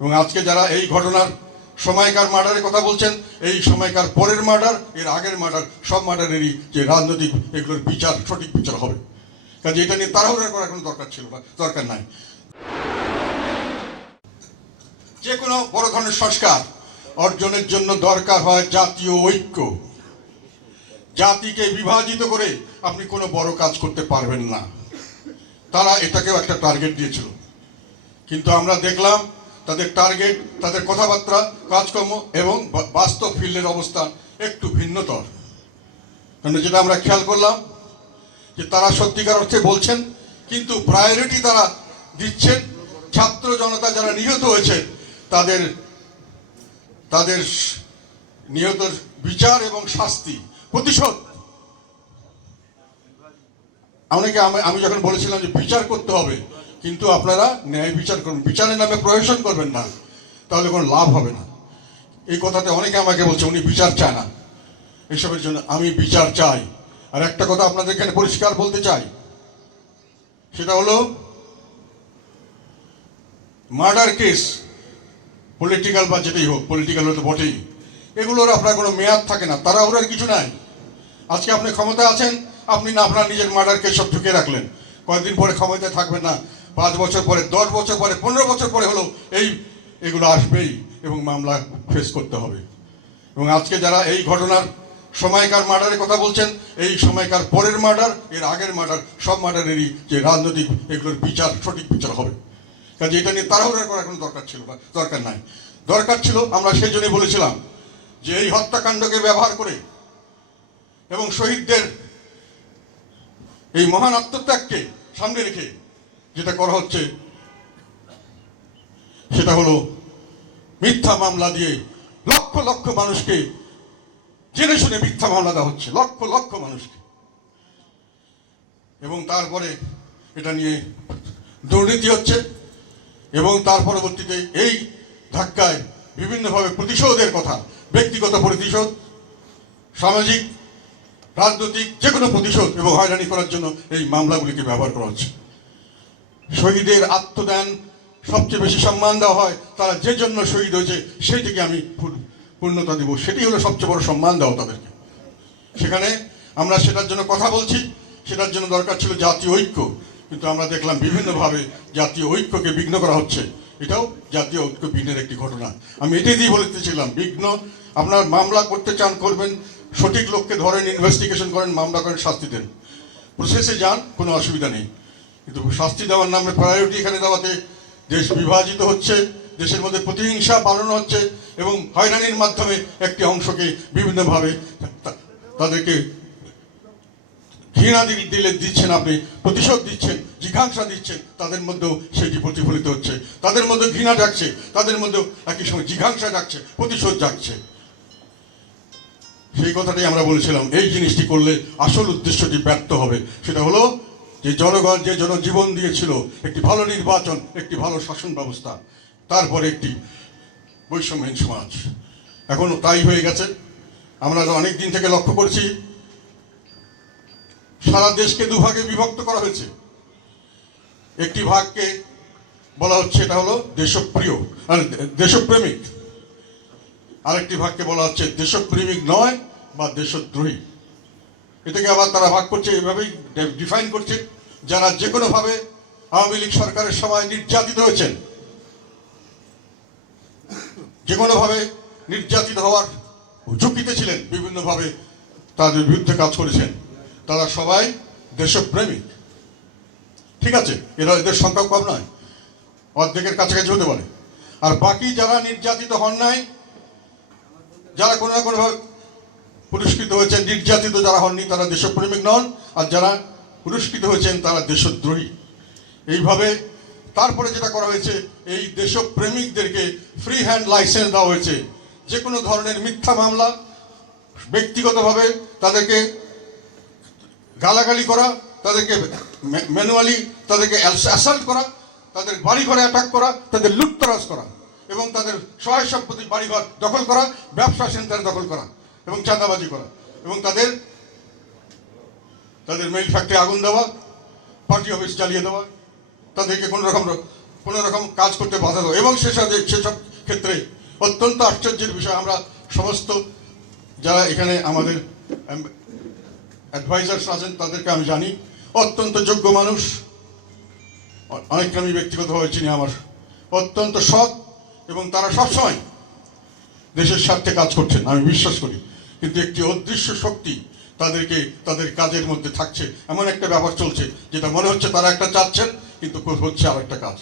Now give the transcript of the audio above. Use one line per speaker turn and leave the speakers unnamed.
এবং আজকে যারা এই ঘটনার সময়কার মার্ডারের কথা বলছেন, এই সময়কার পরের মার্ডার এর আগের মার্ডার সব মার্ডারেরই যে রাজনৈতিক এগুলোর বিচার, সঠিক বিচার হবে। কাজে এটা নিয়ে তাড়াহুড়া করার কোনো দরকার ছিল না দরকার নাই। যে কোনো বড় ধরনের সংস্কার অর্জনের জন্য দরকার হয় জাতীয় ঐক্য। জাতিকে বিভাজিত করে আপনি কোনো বড় কাজ করতে পারবেন না। তারা এটাকেও একটা টার্গেট দিয়েছিল। কিন্তু আমরা দেখলাম তাদের টার্গেট তাদের কথাবার্তা, কাজকর্ম এবং বাস্তব ফিল্ডের অবস্থা একটু ভিন্নতর। কারণ যেটা আমরা খেয়াল করলাম, যে তারা সত্যিকার অর্থে বলছেন, কিন্তু প্রায়োরিটি তারা দিচ্ছেন, ছাত্র জনতা যারা নিহত হয়েছে, তাদের তাদের নিহত বিচার এবং শাস্তি, প্রতিশোধ। অনেকে আমি যখন বলেছিলাম যে বিচার করতে হবে কিন্তু আপনারা ন্যায় বিচার করুন। বিচারের নামে প্রহসন করবেন না। তাহলে কোনো লাভ হবে না। এই কথাতে অনেকে আমাকে বলছে, উনি বিচার চায় না। এসবের জন্য আমি বিচার চাই। আর একটা কথা আপনাদের এখানে পরিষ্কার বলতে চাই। সেটা হলো মার্ডার কেস পলিটিক্যাল বা যেটাই হোক পলিটিক্যাল তো বটেই। এগুলোর আপনার কোনো মেয়াদ থাকে না। তারা ওরার কিছু নাই। আজকে আপনি ক্ষমতা আছেন, আপনি না আপনার নিজের মার্ডার কেস সব ঢুকে রাখলেন। কয়েকদিন পরে ক্ষমতায় থাকবেন না। পাঁচ বছর পরে, দশ বছর পরে, পনেরো বছর পরে হলো এই এগুলো আসবেই এবং মামলা ফেস করতে হবে। এবং আজকে যারা এই ঘটনার সময়কার মার্ডারের কথা বলছেন, এই সময়কার পরের মার্ডার, এর আগের মার্ডার, সব মার্ডারেরই যে রাজনৈতিক এগুলোর বিচার, সঠিক বিচার হবে। কাজে এটা নিয়ে তাড়াহুড়া করার কোনো দরকার ছিল না দরকার নাই। দরকার ছিল, আমরা সেই জন্যই বলেছিলাম যে এই হত্যাকাণ্ডকে ব্যবহার করে এবং শহীদদের এই মহান আত্মত্যাগকে সামনে রেখে যেটা করা হচ্ছে, সেটা হলো মিথ্যা মামলা দিয়ে লক্ষ লক্ষ মানুষকে জেনে শুনে মিথ্যা মামলা দেওয়া হচ্ছে, লক্ষ লক্ষ মানুষকে। এবং তারপরে এটা নিয়ে দুর্নীতি হচ্ছে, এবং তার পরবর্তীতে এই ধাক্কায় বিভিন্নভাবে প্রতিশোধের কথা, ব্যক্তিগত প্রতিশোধ, সামাজিক, রাজনৈতিক যে কোনো প্রতিশোধ এবং হয়রানি করার জন্য এই মামলাগুলিকে ব্যবহার করা হচ্ছে। শহীদের আত্মদান সবচেয়ে বেশি সম্মান দেওয়া হয়, তারা যে জন্য শহীদ হয়েছে সেই থেকে আমি পূর্ণতা দিব। সেটি হলো সবচেয়ে বড় সম্মান দেওয়া তাদেরকে। সেখানে আমরা সেটার জন্য কথা বলছি, সেটার জন্য দরকার ছিল জাতীয় ঐক্য। কিন্তু আমরা দেখলাম বিভিন্নভাবে জাতীয় ঐক্যকে বিঘ্ন করা হচ্ছে। এটাও জাতীয় ঐক্য বিঘ্নের একটি ঘটনা। আমি এটাই দিয়ে বলতেছিলাম, বিঘ্ন, আপনার মামলা করতে চান করবেন, সঠিক লোককে ধরেন ইনভেস্টিগেশন করেন, মামলা করেন, শাস্তি দেন। প্রসেসে যান, কোনো অসুবিধা নেই। কিন্তু শাস্তি দেওয়ার নামে প্রায়োরিটি এখানে দেওয়াতে দেশ বিভাজিত হচ্ছে, দেশের মধ্যে প্রতিহিংসা বাড়ানো হচ্ছে এবং হয়রানির মাধ্যমে একটি অংশকে বিভিন্নভাবে তাদেরকে ঘৃণা দিলে দিচ্ছেন আপনি, প্রতিশোধ দিচ্ছেন, জিজ্ঞাসা দিচ্ছেন, তাদের মধ্যেও সেটি প্রতিফলিত হচ্ছে। তাদের মধ্যে ঘৃণা ডাকছে তাদের মধ্যেও একই সময় জিজ্ঞাসা ডাকছে প্রতিশোধ ডাকছে সেই কথাটাই আমরা বলেছিলাম, এই জিনিসটি করলে আসল উদ্দেশ্যটি ব্যর্থ হবে। সেটা হলো যে জনগণ যে জনজীবন দিয়েছিল, একটি ভালো নির্বাচন, একটি ভালো শাসন ব্যবস্থা, তারপরে একটি বৈষম্যহীন সমাজ। এখন তাই হয়ে গেছে। আমরা অনেক দিন থেকে লক্ষ্য করছি, সারা দেশকে দুভাগে বিভক্ত করা হয়েছে। একটি ভাগকে বলা হচ্ছে এটা হলো দেশপ্রিয়, আর দেশপ্রেমিক। আরেকটি ভাগকে বলা হচ্ছে, দেশপ্রেমিক নয় বা দেশদ্রোহী। এটাকে আবার তারা ভাগ করছে, এভাবেই ডিফাইন করছে, যারা যে কোনোভাবে আওয়ামী লীগ সরকারের সময় নির্যাতিত হয়েছেন। যে কোনোভাবে নির্যাতিত হওয়ার ঝুঁকিতে ছিলেন, বিভিন্নভাবে তাদের বিরুদ্ধে কাজ করেছেন। তারা সবাই দেশপ্রেমিক। ঠিক আছে, এরা এদের সংখ্যা কম নয়, অর্ধেকের কাছাকাছি হতে পারে। আর বাকি যারা নির্যাতিত হন নাই, যারা কোনো না কোনোভাবে পুরস্কৃত হয়েছেন নির্যাতিত যারা হননি, তারা দেশপ্রেমিক নন, আর যারা পুরস্কৃত হয়েছেন, তারা দেশদ্রোহী। এইভাবে তারপরে যেটা করা হয়েছে, এই দেশপ্রেমিকদেরকে ফ্রি হ্যান্ড লাইসেন্স দেওয়া হয়েছে। যে কোনো ধরনের মিথ্যা মামলা, ব্যক্তিগতভাবে তাদেরকে গালাগালি করা, তাদেরকে ম্যানুয়ালি তাদেরকে অ্যাসাল্ট করা, তাদের বাড়ি ঘরে অ্যাটাক করা, তাদের লুটতরাজ করা, এবং তাদের সহায় সম্পত্তি বাড়িঘর দখল করা, ব্যবসা সেন্টার দখল করা। এবং চাঁদাবাজি করা। এবং তাদের তাদের মেল ফ্যাক্টরি আগুন দেওয়া পার্টি অফিস জ্বালিয়ে দেওয়া, তাদেরকে কোনো রকম কোনো রকম কাজ করতে বাধা দেওয়া। এবং সেসব সেসব ক্ষেত্রে অত্যন্ত আশ্চর্যের বিষয়, আমরা সমস্ত যারা এখানে আমাদের অ্যাডভাইজার্স আছেন, তাদেরকে আমি জানি। অত্যন্ত যোগ্য মানুষ। অ- অনেককে আমি ব্যক্তিগতভাবে চিনি আমার। অত্যন্ত সৎ এবং তারা সবসময় দেশের স্বার্থে কাজ করছেন, আমি বিশ্বাস করি। কিন্তু একটি অদৃশ্য শক্তি তাদেরকে, তাদের কাজের মধ্যে থাকছে। এমন একটা ব্যাপার চলছে, যেটা মনে হচ্ছে তারা একটা চাচ্ছেন, কিন্তু হচ্ছে আর একটা কাজ।